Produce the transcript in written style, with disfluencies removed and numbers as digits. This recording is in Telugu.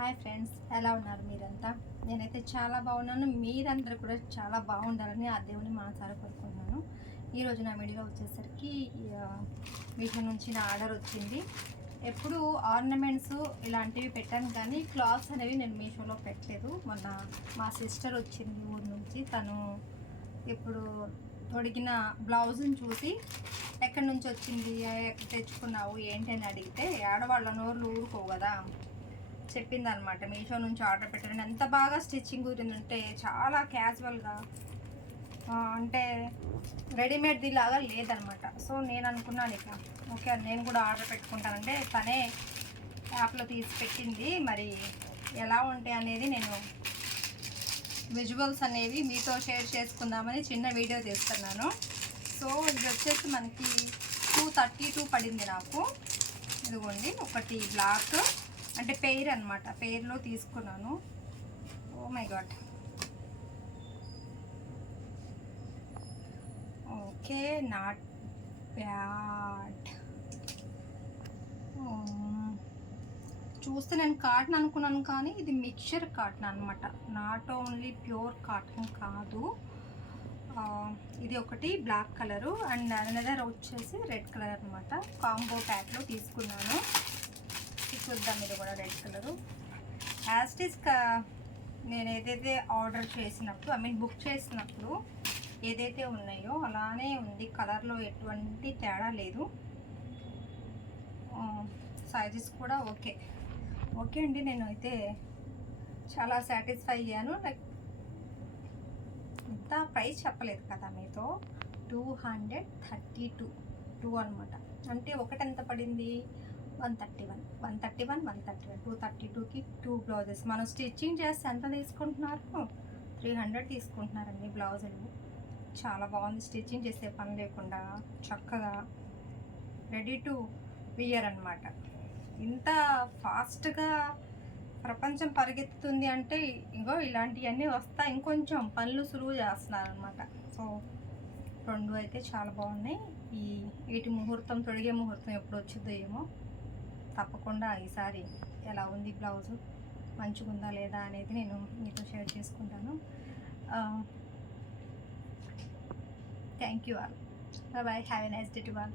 హాయ్ ఫ్రెండ్స్, ఎలా ఉన్నారు మీరంతా? నేనైతే చాలా బాగున్నాను. మీరందరూ కూడా చాలా బాగుండాలని ఆ దేవుని మనసారా కోరుకుంటున్నాను. ఈరోజు నా వీడియో వచ్చేసరికి మీషో నుంచి నా ఆర్డర్ వచ్చింది. ఎప్పుడు ఆర్నమెంట్స్ ఇలాంటివి పెట్టాను, కానీ క్లాత్స్ అనేవి నేను మీషోలో పెట్టలేదు. మొన్న మా సిస్టర్ వచ్చింది ఊరు నుంచి. తను ఇప్పుడు తొడిగిన బ్లౌజ్ని చూసి ఎక్కడి నుంచి వచ్చింది, ఎక్కడ తెచ్చుకున్నావు ఏంటి అని అడిగితే, ఆడవాళ్ళ నోర్లు ఊరుకోవు కదా, చెప్పిందనమాట. మీషో నుంచి ఆర్డర్ పెట్టాను. ఎంత బాగా స్టిచ్చింగ్ కుదిరిందంటే చాలా క్యాజువల్గా, అంటే రెడీమేడ్ది లాగా లేదనమాట. సో నేను అనుకున్నాను ఇక ఓకే నేను కూడా ఆర్డర్ పెట్టుకుంటానంటే, తనే యాప్లో తీసి పెట్టింది. మరి ఎలా ఉంటాయి అనేది నేను విజువల్స్ అనేవి మీతో షేర్ చేసుకుందామని చిన్న వీడియో తీస్తున్నాను. సో ఇది వచ్చేసి మనకి 232 పడింది నాకు. ఇదిగోండి, ఒకటి బ్లాక్ అంటే పెయిర్ అనమాట, పెయిర్లో తీసుకున్నాను. Oh my god, okay, not bad. చూస్తే నేను కాటన్ అనుకున్నాను, కానీ ఇది మిక్చర్ కాటన్ అనమాట, నాట్ ఓన్లీ ప్యూర్ కాటన్ కాదు. ఇది ఒకటి బ్లాక్ కలరు అండ్ అనదర్ వచ్చేసి రెడ్ కలర్ అనమాట. కాంబో ప్యాక్లో తీసుకున్నాను. చూద్దాం, ఇది కూడా రెడ్ కలరు. యాస్టిస్ నేను ఏదైతే ఆర్డర్ చేసినప్పుడు, బుక్ చేసినప్పుడు ఏదైతే ఉన్నాయో అలానే ఉంది. కలర్లో ఎటువంటి తేడా లేదు. సైజెస్ కూడా ఓకే అండి. నేను అయితే చాలా సాటిస్ఫై అయ్యాను. లైక్ ఇంత ప్రైస్ చెప్పలేదు కదా మీతో, 232 అనమాట. అంటే ఒకటి ఎంత పడింది, 131, 232కి 2 బ్లౌజెస్. మనం స్టిచ్చింగ్ చేస్తే ఎంత తీసుకుంటున్నారు, 300 తీసుకుంటున్నారండి బ్లౌజులు. చాలా బాగుంది, స్టిచ్చింగ్ చేసే పని లేకుండా చక్కగా రెడీ టు వియర్ అనమాట. ఇంత ఫాస్ట్గా ప్రపంచం పరిగెత్తుతుంది అంటే ఇంకో ఇలాంటివన్నీ వస్తా ఇంకొంచెం పనులు సులువు చేస్తున్నారనమాట. సో రెండు అయితే చాలా బాగున్నాయి. వీటి ముహూర్తం, తొడిగే ముహూర్తం ఎప్పుడు వచ్చిందో ఏమో. తప్పకుండా ఈసారి ఎలా ఉంది బ్లౌజు, మంచిగా ఉందా లేదా అనేది నేను మీతో షేర్ చేసుకుంటాను. Thank you all. Bye. Have a nice day to all.